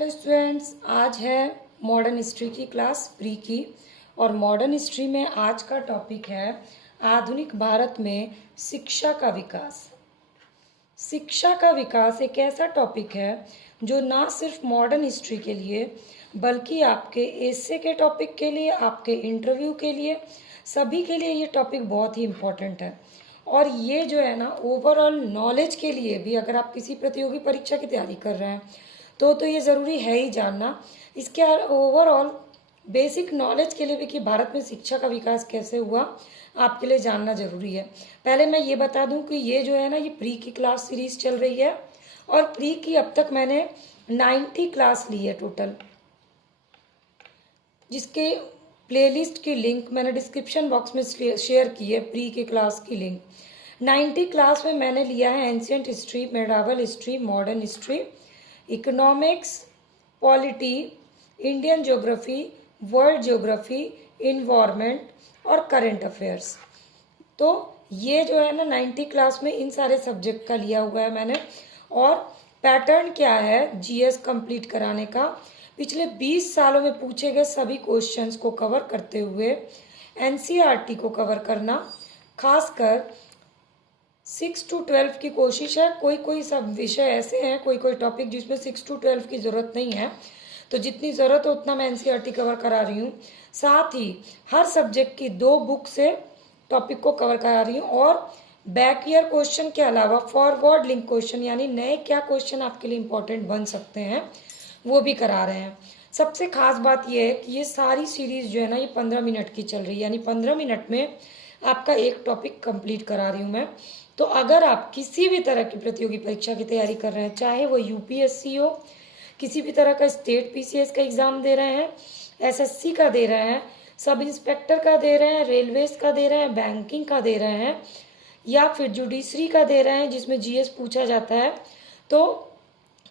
Hello students, आज है modern history की क्लास प्री की। और मॉडर्न हिस्ट्री में आज का टॉपिक है आधुनिक भारत में शिक्षा का विकास। शिक्षा का विकास एक ऐसा टॉपिक है जो ना सिर्फ मॉडर्न हिस्ट्री के लिए बल्कि आपके एसे के टॉपिक के लिए, आपके इंटरव्यू के लिए, सभी के लिए ये टॉपिक बहुत ही इम्पोर्टेंट है। और ये जो है ना ओवरऑल नॉलेज के लिए भी, अगर आप किसी प्रतियोगी परीक्षा की तैयारी कर रहे हैं तो ये ज़रूरी है ही जानना। इसके ओवरऑल बेसिक नॉलेज के लिए भी कि भारत में शिक्षा का विकास कैसे हुआ, आपके लिए जानना ज़रूरी है। पहले मैं ये बता दूं कि ये जो है ना, ये प्री की क्लास सीरीज़ चल रही है और प्री की अब तक मैंने 90 क्लास ली है टोटल, जिसके प्लेलिस्ट की लिंक मैंने डिस्क्रिप्शन बॉक्स में शेयर की है। प्री के क्लास की लिंक 90 क्लास में मैंने लिया है ancient history, medieval history, modern history, economics, polity, Indian geography, world geography, environment और करंट अफेयर्स। तो ये जो है ना 90 क्लास में इन सारे सब्जेक्ट का लिया हुआ है मैंने। और पैटर्न क्या है जीएस कंप्लीट कराने का, पिछले 20 सालों में पूछे गए सभी क्वेश्चंस को कवर करते हुए एनसीईआरटी को कवर करना, खासकर 6 to 12 की कोशिश है। कोई सब विषय ऐसे हैं, कोई टॉपिक जिसमें 6 to 12 की ज़रूरत नहीं है, तो जितनी ज़रूरत हो उतना मैं एनसीईआरटी कवर करा रही हूँ। साथ ही हर सब्जेक्ट की 2 बुक से टॉपिक को कवर करा रही हूँ। और बैक ईयर क्वेश्चन के अलावा फॉरवर्ड लिंक क्वेश्चन, यानी नए क्या क्वेश्चन आपके लिए इंपॉर्टेंट बन सकते हैं, वो भी करा रहे हैं। सबसे खास बात यह है कि ये सारी सीरीज़ जो है ना, ये 15 मिनट की चल रही है, यानी 15 मिनट में आपका एक टॉपिक कंप्लीट करा रही हूँ मैं। तो अगर आप किसी भी तरह की प्रतियोगी परीक्षा की तैयारी कर रहे हैं, चाहे वो यूपीएससी हो, किसी भी तरह का स्टेट पीसीएस का एग्ज़ाम दे रहे हैं, एसएससी का दे रहे हैं, सब इंस्पेक्टर का दे रहे हैं, रेलवेज का दे रहे हैं, बैंकिंग का दे रहे हैं, या फिर जुडिशरी का दे रहे हैं जिसमें जीएस पूछा जाता है, तो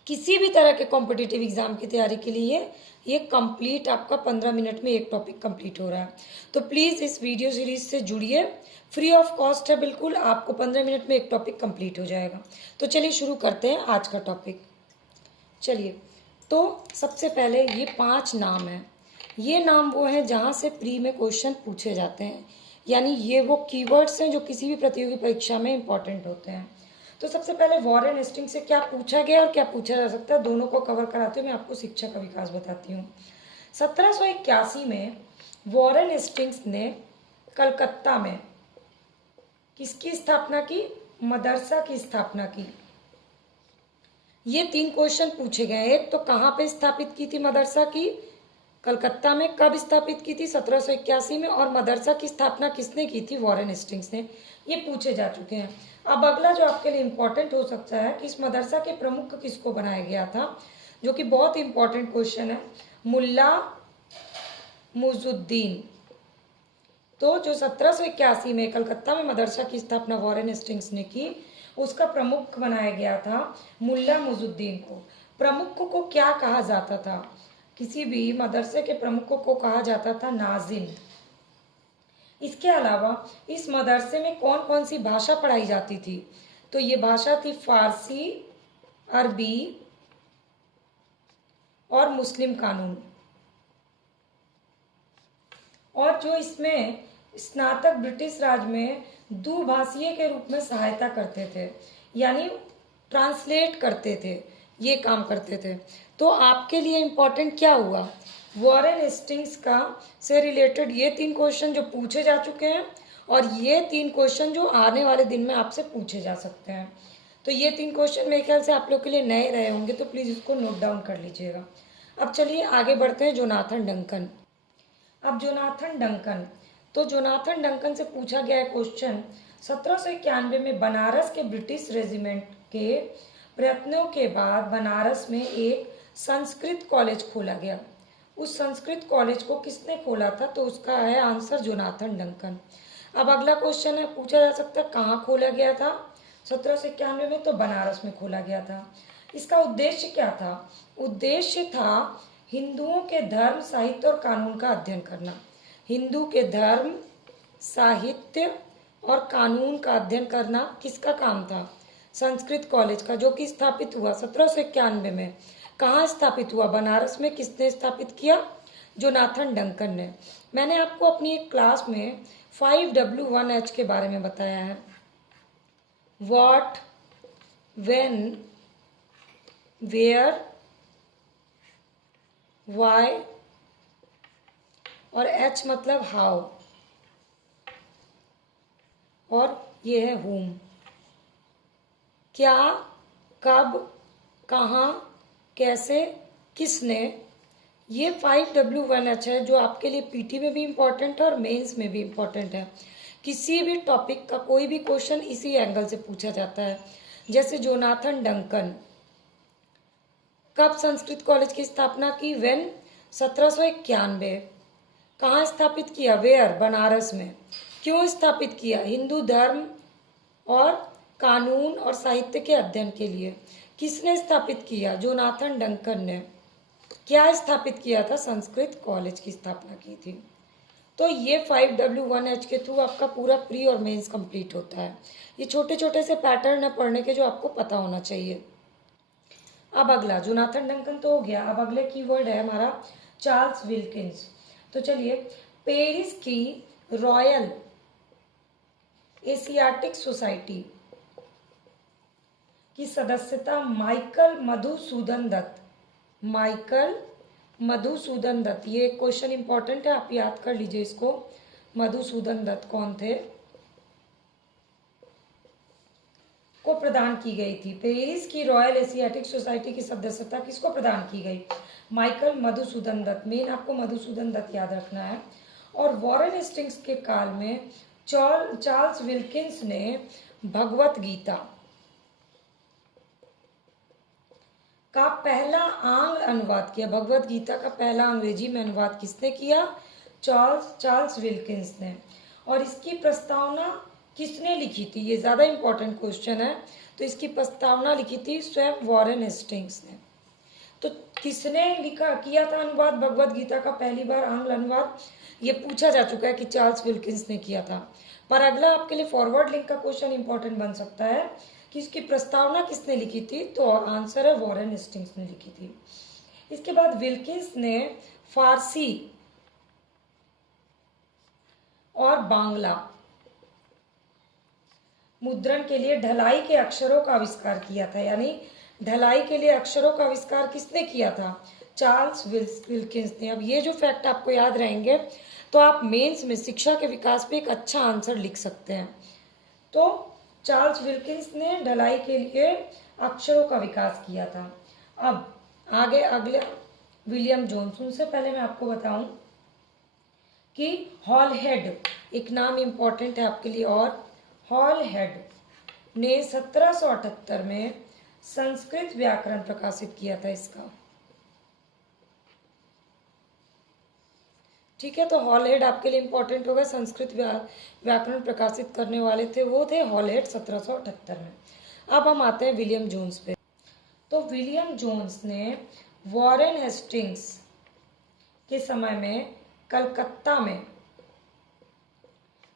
किसी भी तरह के कॉम्पिटिटिव एग्जाम की तैयारी के लिए ये कंप्लीट आपका 15 मिनट में एक टॉपिक कंप्लीट हो रहा है। तो प्लीज़ इस वीडियो सीरीज से जुड़िए, फ्री ऑफ कॉस्ट है बिल्कुल, आपको 15 मिनट में एक टॉपिक कंप्लीट हो जाएगा। तो चलिए शुरू करते हैं आज का टॉपिक। चलिए, तो सबसे पहले ये 5 नाम हैं। ये नाम वो हैं जहाँ से प्री में क्वेश्चन पूछे जाते हैं, यानी ये वो कीवर्ड्स हैं जो किसी भी प्रतियोगी परीक्षा में इंपॉर्टेंट होते हैं। तो सबसे पहले वॉरेन हेस्टिंग्स से क्या पूछा गया और क्या पूछा जा सकता है, दोनों को कवर कराते हुए मैं आपको शिक्षा का विकास बताती हूँ। 1781 में वॉरेन हेस्टिंग्स ने कलकत्ता में किसकी स्थापना की? मदरसा की स्थापना की। ये 3 क्वेश्चन पूछे गए। एक तो कहाँ पे स्थापित की थी मदरसा की? कलकत्ता में। कब स्थापित की थी? 1781 में। और मदरसा की स्थापना किसने की थी? वॉरेन हेस्टिंग्स ने। ये पूछे जा चुके हैं। अब अगला जो आपके लिए इम्पोर्टेंट हो सकता है कि इस मदरसा के प्रमुख किसको बनाया गया था, जो कि बहुत इंपॉर्टेंट क्वेश्चन है। मुल्ला मुइजुद्दीन। तो जो 1781 में कलकत्ता में मदरसा की स्थापना वॉरेन हेस्टिंग्स ने की, उसका प्रमुख बनाया गया था मुल्ला मुइजुद्दीन को। प्रमुख को क्या कहा जाता था? किसी भी मदरसे के प्रमुख को कहा जाता था नाजिम। इसके अलावा इस मदरसे में कौन कौन सी भाषा पढ़ाई जाती थी? तो ये भाषा थी फारसी, अरबी और मुस्लिम कानून। और जो इसमें स्नातक ब्रिटिश राज में दुभाषीय के रूप में सहायता करते थे, यानी ट्रांसलेट करते थे, ये काम करते थे। तो आपके लिए इम्पोर्टेंट क्या हुआ? वॉरेन हेस्टिंग्स का से रिलेटेड ये 3 क्वेश्चन जो पूछे जा चुके हैं, और ये 3 क्वेश्चन जो आने वाले दिन में आपसे पूछे जा सकते हैं। तो ये 3 क्वेश्चन मेरे ख्याल से आप लोग के लिए नए रहे होंगे, तो प्लीज़ इसको नोट डाउन कर लीजिएगा। अब चलिए आगे बढ़ते हैं। Jonathan Duncan. अब जोनाथन डंकन, तो जोनाथन डंकन से पूछा गया है क्वेश्चन, 1791 में बनारस के ब्रिटिश रेजिमेंट के प्रयत्नों के बाद बनारस में एक संस्कृत कॉलेज खोला गया। उस संस्कृत कॉलेज को किसने खोला था? तो उसका है आंसर जोनाथन डंकन। अब अगला क्वेश्चन है, पूछा जा सकता है कहाँ खोला गया था? 1791 में तो बनारस में खोला गया था। इसका उद्देश्य क्या था? उद्देश्य था हिंदुओं के धर्म, साहित्य और कानून का अध्ययन करना। हिंदू के धर्म, साहित्य और कानून का अध्ययन करना किसका काम था? संस्कृत कॉलेज का, जो कि स्थापित हुआ 1791 में। कहाँ स्थापित हुआ? बनारस में। किसने स्थापित किया? जोनाथन डंकन ने। मैंने आपको अपनी एक क्लास में 5W1H के बारे में बताया है। व्हाट, व्हेन, वेयर, वाई और H मतलब हाउ, और ये है whom। क्या, कब, कहाँ, कैसे, किसने। ये 5W1H है जो आपके लिए पीटी में भी इम्पॉर्टेंट है और मेंस में भी इम्पॉर्टेंट है। किसी भी टॉपिक का कोई भी क्वेश्चन इसी एंगल से पूछा जाता है। जैसे जोनाथन डंकन, कब संस्कृत कॉलेज की स्थापना की? वेन, 1791। कहाँ स्थापित किया? वेयर, बनारस में। क्यों स्थापित किया? हिंदू धर्म और कानून और साहित्य के अध्ययन के लिए। किसने स्थापित किया? जोनाथन डंकन ने। क्या स्थापित किया था? संस्कृत कॉलेज की स्थापना की थी। तो ये 5W1H के थ्रू आपका पूरा प्री और मेंस कंप्लीट होता है। ये छोटे छोटे से पैटर्न है पढ़ने के जो आपको पता होना चाहिए। अब अगला, जोनाथन डंकन तो हो गया। अब अगले कीवर्ड है हमारा चार्ल्स विल्किंस। तो चलिए, पेरिस की रॉयल एशियाटिक सोसाइटी की सदस्यता माइकल मधुसूदन दत्त। माइकल मधुसूदन दत्त, ये क्वेश्चन इंपॉर्टेंट है, आप याद कर लीजिए इसको। मधुसूदन दत्त कौन थे? को प्रदान की गई थी। पेरिस की रॉयल एशियाटिक सोसाइटी की सदस्यता किसको प्रदान की गई? माइकल मधुसूदन दत्त। मेन आपको मधुसूदन दत्त याद रखना है। और वॉरेन हेस्टिंग्स के काल में चार्ल्स विल्किंस ने भगवत गीता का पहला आंग्ल अनुवाद किया। भगवत गीता का पहला अंग्रेजी में अनुवाद किसने किया? चार्ल्स विल्किंस ने। और इसकी प्रस्तावना किसने लिखी थी? ये ज़्यादा इंपॉर्टेंट क्वेश्चन है। तो इसकी प्रस्तावना लिखी थी स्वयं वॉरेन हेस्टिंग्स ने। तो किसने लिखा किया था अनुवाद भगवत गीता का पहली बार आंग्ल अनुवाद? ये पूछा जा चुका है कि चार्ल्स विल्किंस ने किया था। पर अगला आपके लिए फॉरवर्ड लिंक का क्वेश्चन इंपॉर्टेंट बन सकता है कि इसकी प्रस्तावना किसने लिखी थी? तो आंसर है वॉरेन हेस्टिंग्स ने लिखी थी। इसके बाद विल्किंस ने फारसी और बांग्ला मुद्रण के लिए ढलाई के अक्षरों का आविष्कार किया था। यानी ढलाई के लिए अक्षरों का आविष्कार किसने किया था? चार्ल्स विल्किंस ने। अब ये जो फैक्ट आपको याद रहेंगे तो आप मेंस में शिक्षा के विकास पे एक अच्छा आंसर लिख सकते हैं। तो चार्ल्स विल्किंस ने ढलाई के लिए अक्षरों का विकास किया था। अब आगे अगले विलियम जोन्स। उनसे पहले मैं आपको बताऊं कि हॉल हेड, एक नाम इंपॉर्टेंट है आपके लिए। और हॉल हेड ने 1778 में संस्कृत व्याकरण प्रकाशित किया था इसका। ठीक है, तो हॉल हेड आपके लिए इंपॉर्टेंट होगा। संस्कृत व्याकरण प्रकाशित करने वाले थे वो थे हॉल हेड 1778 में। अब हम आते हैं विलियम जोन्स पे। तो विलियम जोन्स ने वॉरेन हेस्टिंग्स के समय में कलकत्ता में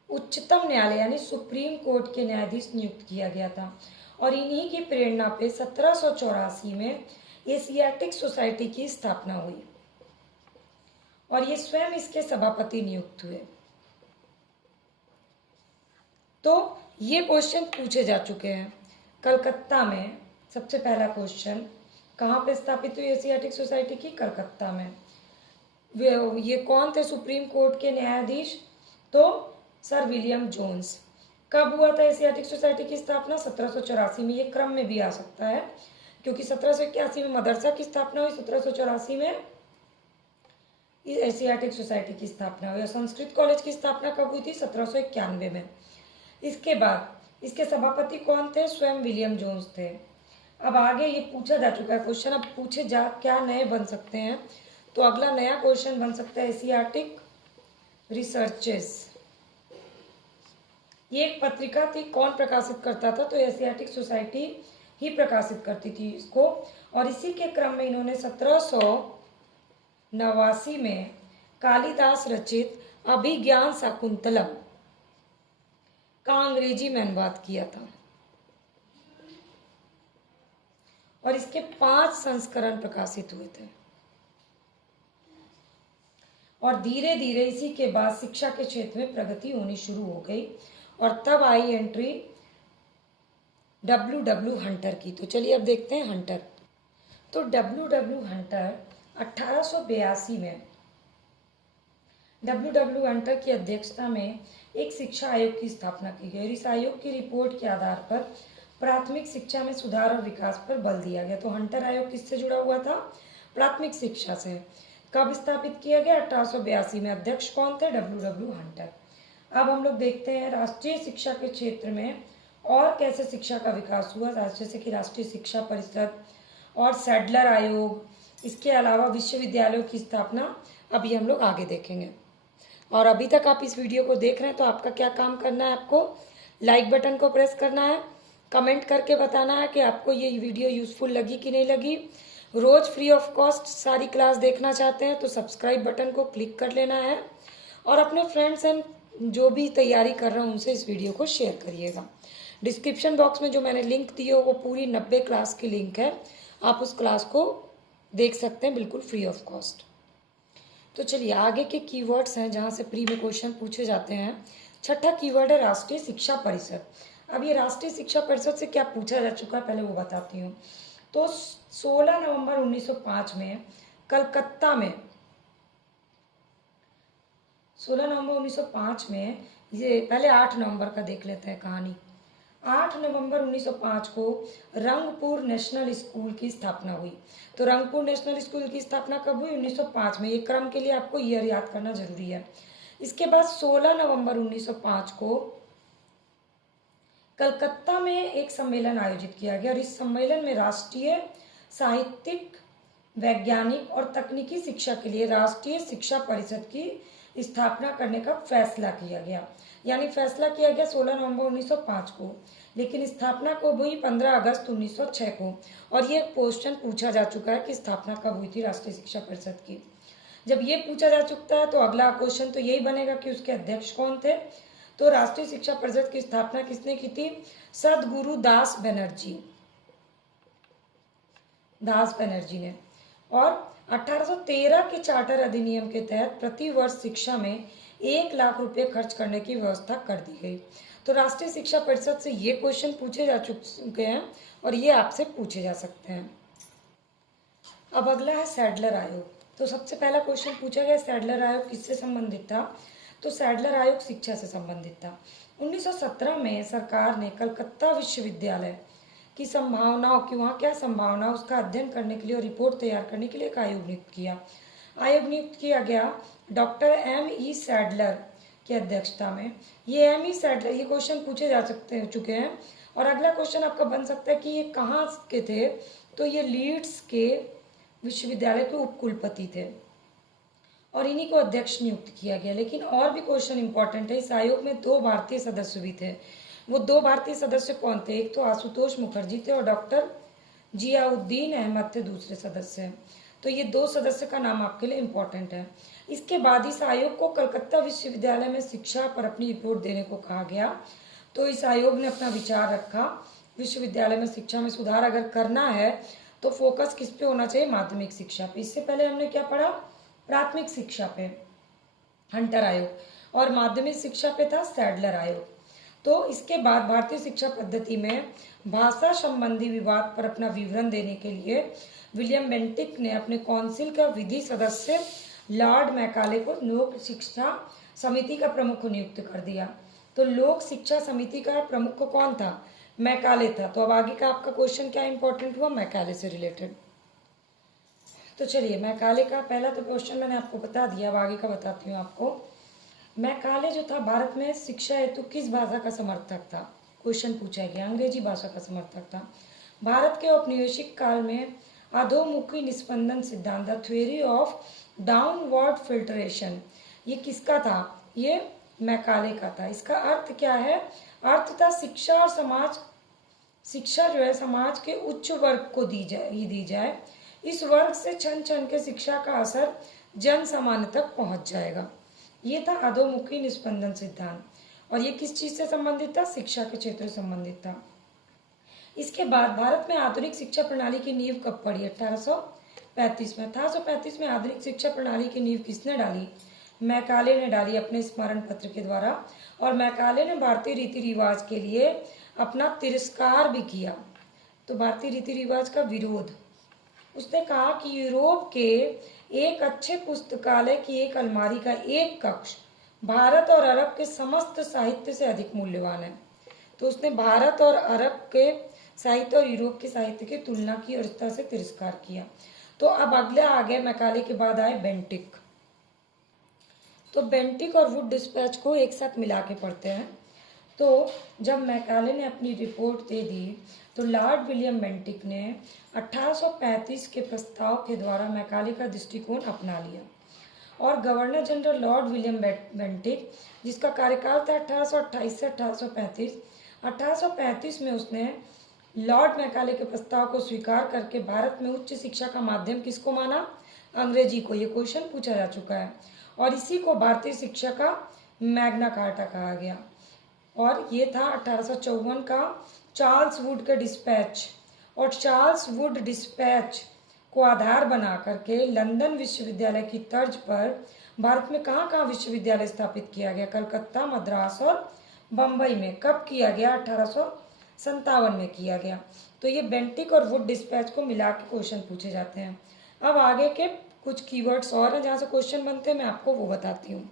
उच्चतम न्यायालय यानी सुप्रीम कोर्ट के न्यायाधीश नियुक्त किया गया था। और इन्हीं की प्रेरणा पे 1784 में एशियाटिक सोसाइटी की स्थापना हुई और ये स्वयं इसके सभापति नियुक्त हुए। तो ये क्वेश्चन पूछे जा चुके हैं। कलकत्ता में सबसे पहला क्वेश्चन, कहाँ पे स्थापित हुई एशियाटिक सोसाइटी की? कलकत्ता में। ये कौन थे सुप्रीम कोर्ट के न्यायाधीश? तो सर विलियम जोन्स। कब हुआ था एशियाटिक सोसाइटी की स्थापना? 1784 में। ये क्रम में भी आ सकता है क्योंकि 1781 में मदरसा की स्थापना हुई, 1784 में एशियाटिक सोसाइटी की स्थापना हुई। और संस्कृत कॉलेज की स्थापना कब हुई थी? 1791 में। इसके बाद इसके सभापति कौन थे? स्वयं विलियम जोन्स थे। अब आगे ये पूछा जा चुका है क्वेश्चन। अब पूछे जा क्या नए बन सकते हैं? तो अगला नया क्वेश्चन बन सकता है एशियाटिक रिसर्चेस। ये एक पत्रिका थी, कौन प्रकाशित करता था? तो एशियाटिक सोसाइटी ही प्रकाशित करती थी इसको। और इसी के क्रम में इन्होंने 1789 में कालिदास रचित अभिज्ञान शाकुंतलम का अंग्रेजी में अनुवाद किया था। और इसके 5 संस्करण प्रकाशित हुए थे। और धीरे धीरे इसी के बाद शिक्षा के क्षेत्र में प्रगति होनी शुरू हो गई और तब आई एंट्री W. हंटर की। तो चलिए अब देखते हैं हंटर। तो W. हंटर 1882 में W. हंटर की अध्यक्षता में एक शिक्षा आयोग की स्थापना की गई और इस आयोग की रिपोर्ट के आधार पर प्राथमिक शिक्षा में सुधार और विकास पर बल दिया गया। तो हंटर आयोग किससे जुड़ा हुआ था? प्राथमिक शिक्षा से। कब स्थापित किया गया? 1882 में। अध्यक्ष कौन थे? W. हंटर। अब हम लोग देखते हैं राष्ट्रीय शिक्षा के क्षेत्र में और कैसे शिक्षा का विकास हुआ, जैसे कि राष्ट्रीय शिक्षा परिषद और सैडलर आयोग, इसके अलावा विश्वविद्यालयों की स्थापना। अभी हम लोग आगे देखेंगे। और अभी तक आप इस वीडियो को देख रहे हैं तो आपका क्या काम करना है? आपको लाइक बटन को प्रेस करना है, कमेंट करके बताना है कि आपको ये वीडियो यूजफुल लगी कि नहीं लगी। रोज फ्री ऑफ कॉस्ट सारी क्लास देखना चाहते हैं तो सब्सक्राइब बटन को क्लिक कर लेना है और अपने फ्रेंड्स एंड जो भी तैयारी कर रहे हैं उनसे इस वीडियो को शेयर करिएगा। डिस्क्रिप्शन बॉक्स में जो मैंने लिंक दी हो वो पूरी 90 क्लास की लिंक है, आप उस क्लास को देख सकते हैं बिल्कुल फ्री ऑफ कॉस्ट। तो चलिए आगे के कीवर्ड्स हैं जहाँ से प्री में क्वेश्चन पूछे जाते हैं। छठा कीवर्ड है राष्ट्रीय शिक्षा परिषद। अब ये राष्ट्रीय शिक्षा परिषद से क्या पूछा जा चुका है पहले वो बताती हूँ। तो 16 नवंबर 1905 में कलकत्ता में 16 नवंबर 1905 में, ये पहले 8 नवंबर का देख लेते हैं कहानी। 8 नवंबर 1905 को रंगपुर नेशनल स्कूल की स्थापना हुई। तो रंगपुर नेशनल स्कूल की स्थापना कब हुई? 1905 में। ये क्रम के लिए आपको ईयर याद करना जरूरी है। इसके बाद 16 नवंबर 1905 को कलकत्ता में एक सम्मेलन आयोजित किया गया और इस सम्मेलन में राष्ट्रीय साहित्यिक, वैज्ञानिक और तकनीकी शिक्षा के लिए राष्ट्रीय शिक्षा परिषद की स्थापना करने का फैसला किया गया। यानी फैसला किया गया 16 नवंबर 1905 को, लेकिन स्थापना कब हुई? 15 अगस्त 1906 को। और ये क्वेश्चन पूछा जा चुका है कि स्थापना कब हुई थी राष्ट्रीय शिक्षा परिषद की। जब ये पूछा जा चुका है तो अगला क्वेश्चन तो यही बनेगा कि उसके अध्यक्ष कौन थे। तो राष्ट्रीय शिक्षा परिषद की स्थापना किसने की थी? सदगुरु दास बनर्जी ने। और 1813 के चार्टर अधिनियम के तहत प्रति वर्ष शिक्षा में 1 लाख रुपए खर्च करने की व्यवस्था कर दी गई। तो राष्ट्रीय शिक्षा परिषद से ये क्वेश्चन पूछे जा चुके हैं और ये आपसे पूछे जा सकते हैं। अब अगला है सैडलर आयोग। तो सबसे पहला क्वेश्चन पूछा गया सैडलर आयोग किससे संबंधित था? तो सैडलर आयोग शिक्षा से संबंधित था। 1917 में सरकार ने कलकत्ता विश्वविद्यालय की संभावनाओं की, वहाँ क्या संभावना, उसका अध्ययन करने के लिए और रिपोर्ट तैयार करने के लिए एक आयोग नियुक्त किया। आयोग नियुक्त किया गया डॉक्टर M.E. सैडलर की अध्यक्षता में। ये M.E. सैडलर, ये क्वेश्चन पूछे जा चुके हैं। और अगला क्वेश्चन आपका बन सकता है कि ये कहाँ के थे? तो ये लीड्स के विश्वविद्यालय के उपकुलपति थे और इन्हीं को अध्यक्ष नियुक्त किया गया। लेकिन और भी क्वेश्चन इंपॉर्टेंट है, इस आयोग में 2 भारतीय सदस्य भी थे। वो 2 भारतीय सदस्य कौन थे? एक तो आशुतोष मुखर्जी थे और डॉक्टर जियाउद्दीन अहमद थे दूसरे सदस्य। तो ये 2 सदस्य का नाम आपके लिए इम्पोर्टेंट है। इसके बाद इस आयोग को कलकत्ता विश्वविद्यालय में शिक्षा पर अपनी रिपोर्ट देने को कहा गया। तो इस आयोग ने अपना विचार रखा, विश्वविद्यालय में शिक्षा में सुधार अगर करना है तो फोकस किस पे होना चाहिए? माध्यमिक शिक्षा पे। इससे पहले हमने क्या पढ़ा? प्राथमिक शिक्षा पे हंटर आयोग, और माध्यमिक शिक्षा पे था सैडलर आयोग। तो इसके बाद भारतीय शिक्षा पद्धति में भाषा संबंधी विवाद पर अपना विवरण देने के लिए विलियम बेंटिक ने अपने काउंसिल का विधि सदस्य लॉर्ड मैकाले को लोक शिक्षा समिति का प्रमुख नियुक्त कर दिया। तो लोक शिक्षा समिति का प्रमुख कौन था? मैकाले था। तो अब आगे का आपका क्वेश्चन क्या इंपॉर्टेंट हुआ? मैकाले से रिलेटेड। तो चलिए मैकाले का पहला तो क्वेश्चन मैंने आपको बता दिया, अब आगे का बताती हूँ आपको। मैकाले जो था भारत में शिक्षा हेतु किस भाषा का समर्थक था? क्वेश्चन पूछा गया, अंग्रेजी भाषा का समर्थक था। भारत के औपनिवेशिक काल में अधोमुखी निस्पंदन सिद्धांत, the theory of downward filtration, ये किसका था? ये मैकाले का था। इसका अर्थ क्या है? अर्थ था शिक्षा और समाज, शिक्षा जो है समाज के उच्च वर्ग को दी जाए। इस वर्ग से क्षण क्षण के शिक्षा का असर जन सामान्य तक पहुंच जाएगा। ये था अधोमुखी निस्पंदन सिद्धांत। और ये किस चीज से संबंधित था? शिक्षा के क्षेत्र से संबंधित था। इसके बाद भारत में आधुनिक शिक्षा प्रणाली की नींव कब पड़ी? 1835 में। 1835 में आधुनिक शिक्षा प्रणाली की नींव किसने डाली? मैकाले ने डाली अपने स्मरण पत्र के द्वारा। और मैकाले ने भारतीय रीति रिवाज के लिए अपना तिरस्कार भी किया। तो भारतीय रीति रिवाज का विरोध। उसने कहा कि यूरोप के एक अच्छे पुस्तकालय की एक अलमारी का एक कक्ष भारत और अरब के समस्त साहित्य से अधिक मूल्यवान है। तो उसने भारत और अरब के साहित्य और यूरोप के साहित्य की तुलना की और इस तरह से तिरस्कार किया। तो अब अगला आ गया मैकाले के बाद आए बेंटिक। तो बेंटिक और वुड डिस्पैच को एक साथ मिला के पढ़ते हैं। तो जब मैकाले ने अपनी रिपोर्ट दे दी तो लॉर्ड विलियम बेंटिक ने 1835 के प्रस्ताव के द्वारा मैकाले का दृष्टिकोण अपना लिया और governor general Lord William Bentinck, जिसका कार्यकाल था 1828 से 1835, 1835 में उसने लॉर्ड मैकाले के प्रस्ताव को स्वीकार करके भारत में उच्च शिक्षा का माध्यम किसको माना? अंग्रेजी को। ये क्वेश्चन पूछा जा चुका है और इसी को भारतीय शिक्षा का मैग्ना कार्टा कहा गया। और ये था 1854 का चार्ल्स वुड का डिस्पैच। और चार्ल्स वुड डिस्पैच को आधार बना करके लंदन विश्वविद्यालय की तर्ज पर भारत में कहाँ कहाँ विश्वविद्यालय स्थापित किया गया? कलकत्ता, मद्रास और बम्बई में। कब किया गया? 1857 में किया गया। तो ये बेंटिक और वुड डिस्पैच को मिला के क्वेश्चन पूछे जाते हैं। अब आगे के कुछ कीवर्ड्स और हैं जहाँ से क्वेश्चन बनते हैं, मैं आपको वो बताती हूँ।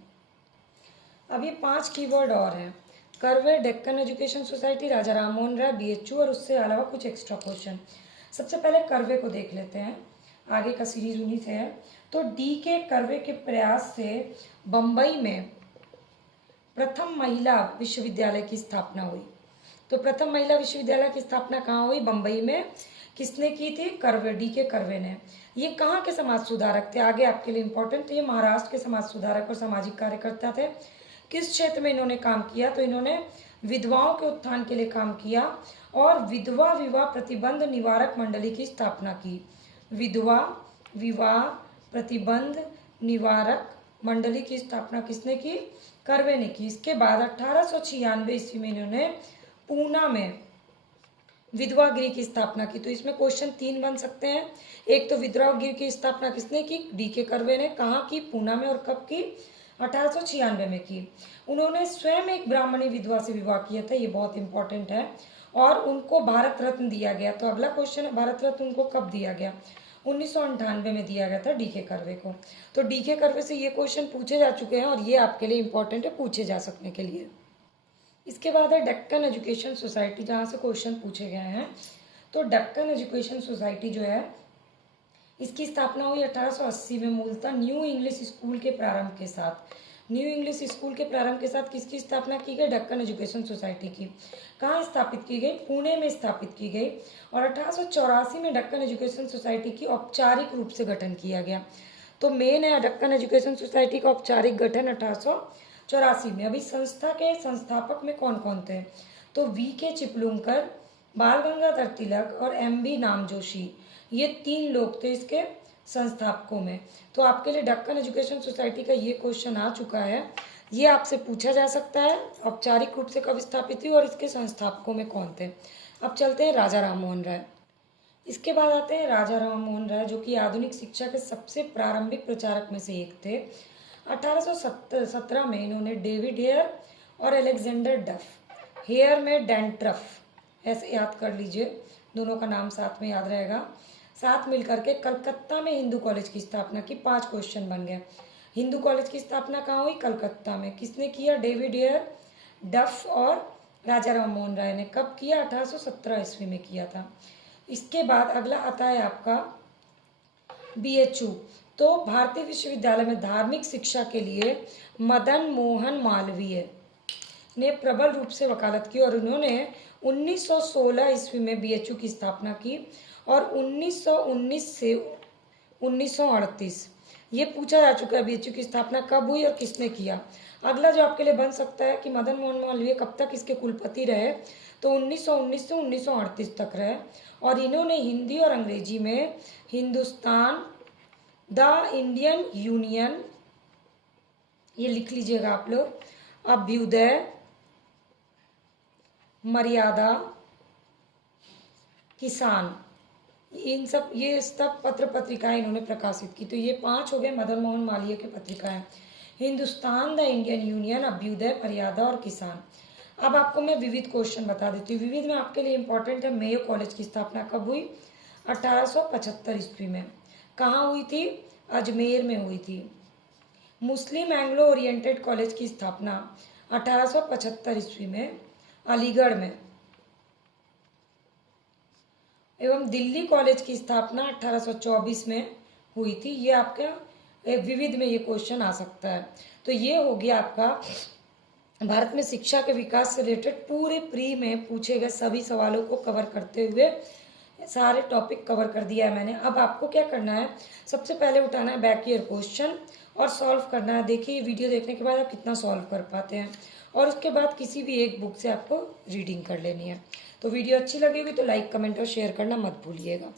अब ये 5 कीवर्ड और हैं। कर्वे, डेक्कन एजुकेशन सोसाइटी, राजा राम मोहन राय, BHU और उससे अलावा कुछ एक्स्ट्रा क्वेश्चन। सबसे पहले कर्वे को देख लेते हैं। आगे का सीरीज उन्हीं से है। तो DK कर्वे के प्रयास से बम्बई में प्रथम महिला विश्वविद्यालय की स्थापना हुई। तो प्रथम महिला विश्वविद्यालय की स्थापना कहाँ हुई? बम्बई में। किसने की थी? कर्वे, DK कर्वे ने। ये कहाँ के समाज सुधारक थे? आगे आपके लिए इंपॉर्टेंट थे। ये महाराष्ट्र के समाज सुधारक और सामाजिक कार्यकर्ता थे। किस क्षेत्र में इन्होंने काम किया? तो इन्होंने विधवाओं के उत्थान के लिए काम किया और विधवा विवाह प्रतिबंध निवारक मंडली की स्थापना की। विधवा विवाह प्रतिबंध निवारक मंडली की स्थापना किसने की? कर्वे ने की। इसके बाद 1896 ईस्वी में इन्होंने पूना में विधवा गृह की स्थापना की। तो इसमें क्वेश्चन 3 बन सकते हैं। एक तो विधवा गृह की स्थापना किसने की? DK कर्वे ने। कहाँ की? पूना में। और कब की? 1896 में की। उन्होंने स्वयं एक ब्राह्मणी विधवा से विवाह किया था, ये बहुत इंपॉर्टेंट है, और उनको भारत रत्न दिया गया। तो अगला क्वेश्चन है, भारत रत्न उनको कब दिया गया? 1998 में दिया गया था DK कर्वे को। तो DK कर्वे से ये क्वेश्चन पूछे जा चुके हैं और ये आपके लिए इंपॉर्टेंट है पूछे जा सकने के लिए। इसके बाद है डेक्कन एजुकेशन सोसाइटी, जहाँ से क्वेश्चन पूछे गए हैं। तो डेक्कन एजुकेशन सोसाइटी जो है, इसकी स्थापना हुई 1880 में, मूलतः न्यू इंग्लिश स्कूल के प्रारंभ के साथ। न्यू इंग्लिश स्कूल के प्रारंभ के साथ किसकी स्थापना की गई? डेक्कन एजुकेशन सोसाइटी की। कहाँ स्थापित की गई? पुणे में स्थापित की गई। और 1884 में डेक्कन एजुकेशन सोसाइटी की औपचारिक रूप से गठन किया गया। तो मेन है डेक्कन एजुकेशन सोसाइटी का औपचारिक गठन 1884 में। अभी संस्था के संस्थापक में कौन कौन थे? तो VK चिपलूणकर, बाल गंगाधर तिलक और MB नामजोशी, ये 3 लोग थे इसके संस्थापकों में। तो आपके लिए डेक्कन एजुकेशन सोसाइटी का ये क्वेश्चन आ चुका है। ये आपसे पूछा जा सकता है, औपचारिक रूप से कब स्थापित हुई और इसके संस्थापकों में कौन थे। अब चलते हैं राजा राम मोहन राय। इसके बाद आते हैं राजा राम मोहन राय, जो कि आधुनिक शिक्षा के सबसे प्रारंभिक प्रचारक में से एक थे। 1817 में इन्होंने डेविड हेयर और अलेक्जेंडर डफ, हेयर में डैंट्रफ, ऐसे याद कर लीजिए, दोनों का नाम साथ में याद रहेगा, साथ मिलकर के कलकत्ता में हिंदू कॉलेज की स्थापना की। 5 क्वेश्चन बन गए। हिंदू कॉलेज की स्थापना कहाँ हुई? कलकत्ता में। किसने किया? डेविड हेयर, डफ और राजा राम मोहन राय ने। कब किया? 1817 ईस्वी में किया था। इसके बाद अगला आता है आपका BHU। तो भारतीय विश्वविद्यालय में धार्मिक शिक्षा के लिए मदन मोहन मालवीय ने प्रबल रूप से वकालत की और उन्होंने 1916 ईस्वी में BHU की स्थापना की और 1919 से 1938, ये पूछा जा चुका है BHU की स्थापना कब हुई और किसने किया। अगला जो आपके लिए बन सकता है कि मदन मोहन मालवीय कब तक इसके कुलपति रहे? तो 1919 से 1938 तक रहे और इन्होंने हिंदी और अंग्रेजी में हिंदुस्तान, द इंडियन यूनियन, ये लिख लीजिएगा आप लोग, अभ्युदय, मर्यादा, किसान, इन सब ये सब पत्र पत्रिकाएं इन्होंने प्रकाशित की। तो ये 5 हो गए मदन मोहन मालवीय की पत्रिकाएं। Hindustan, the Indian Union, Abhyudaya, Maryada और किसान। अब आपको मैं विविध क्वेश्चन बता देती हूँ। विविध में आपके लिए इंपॉर्टेंट है, मेयो कॉलेज की स्थापना कब हुई? 1875 ईस्वी में। कहाँ हुई थी? अजमेर में हुई थी। मुस्लिम एंग्लो ओरिएंटेड कॉलेज की स्थापना 1875 ईस्वी में अलीगढ़ में। एवं दिल्ली कॉलेज की स्थापना 1824 में हुई थी। ये आपका विविध में ये क्वेश्चन आ सकता है। तो ये हो गया आपका भारत में शिक्षा के विकास से रिलेटेड पूरे प्री में पूछे गए सभी सवालों को कवर करते हुए सारे टॉपिक कवर कर दिया है मैंने। अब आपको क्या करना है, सबसे पहले उठाना है बैक ईयर क्वेश्चन और सॉल्व करना है। देखिए वीडियो देखने के बाद आप कितना सॉल्व कर पाते हैं, और उसके बाद किसी भी एक बुक से आपको रीडिंग कर लेनी है। तो वीडियो अच्छी लगी होगी तो लाइक, कमेंट और शेयर करना मत भूलिएगा।